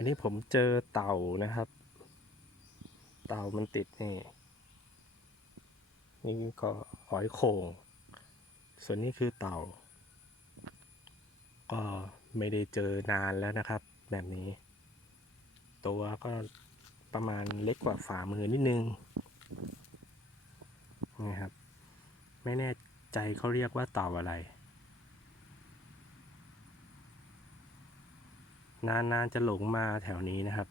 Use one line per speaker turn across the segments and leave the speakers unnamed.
อันนี้ผมเจอเต่านะครับ เต่ามันติดนี่ นี่ก็หอยโข่ง ส่วนนี้คือเต่า ก็ไม่ได้เจอนานแล้วนะครับ แบบนี้ ตัวก็ประมาณเล็กกว่าฝ่ามือนิดนึงนี่ครับ ไม่แน่ใจเขาเรียกว่าเต่าอะไร นานๆจะหลงมาแถวนี้นะครับ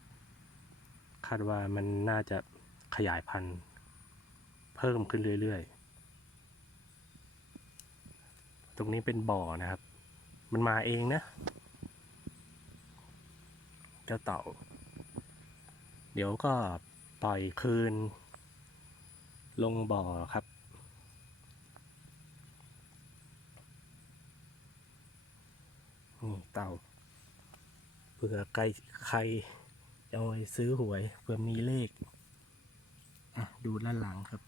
คาดว่ามันน่าจะขยายพันธุ์ เพิ่มขึ้นเรื่อยๆ ตรงนี้เป็นบ่อนะครับ มันมาเองนะ เจ้าเต่า เดี๋ยวก็ปล่อยคืน ลงบ่อครับนี่เต่า เผื่อใครใครจะเอาไปซื้อหวยเผื่อมีเลขอะดูด้านหลังครับ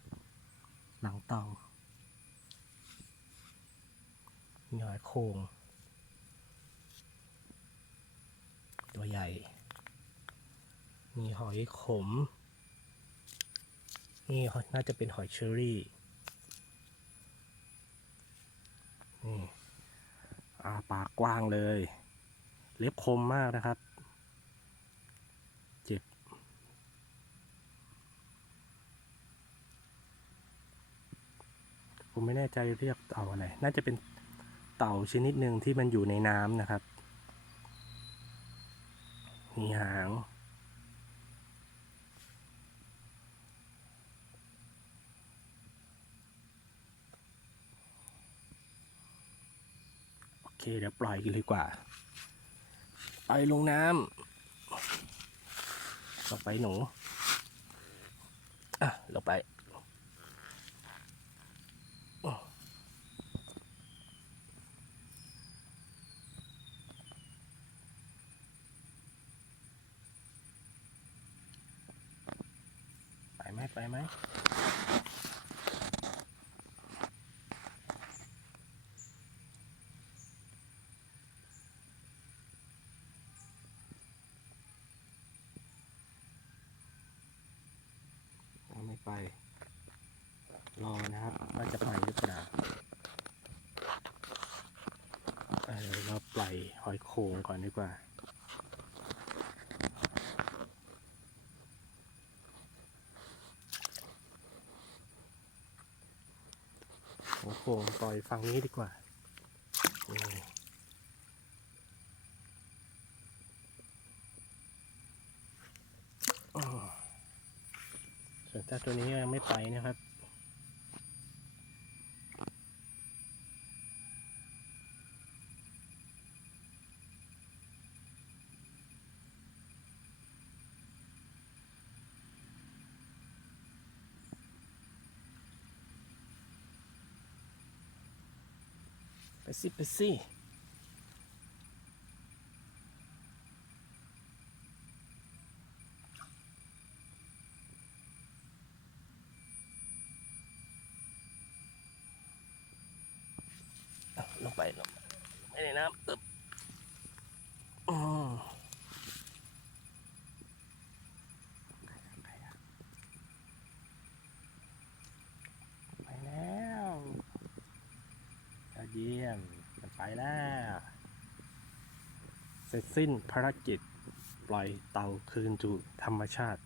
หลังเต่ามีหอยโคงตัวใหญ่ มีหอยขม นี่น่าจะเป็นหอยเชอรี่นี่อาปากกว้างเลย เล็บคมมากนะครับ เจ็บ ผมไม่แน่ใจเรียกเต่าอะไร น่าจะเป็นเต่าชนิดหนึ่งที่มันอยู่ในน้ำนะครับ มีหางโอเคเดี๋ยวปล่อยกันเลยดีกว่า ไปลงน้ำลงไปหนูอะลงไปไปไหมไปไหม ไป รอนะครับว่าจะไปหรือเปล่าเออเราปล่อยหอยโขงก่อนดีกว่าหอยโขงปล่อยฝั่งนี้ดีกว่านี่อ้อ ส่วนเจ้าตัวนี้ยังไม่ไปนะครับ ไปสิไปสิ อะลงไปลงไปไม่ในน้ำอึ๊บอืมไปแล้วยอดเยี่ยมมันไปแล้ว เสร็จสิ้นภารกิจ ปล่อยเต่าคืนสู่ธรรมชาติ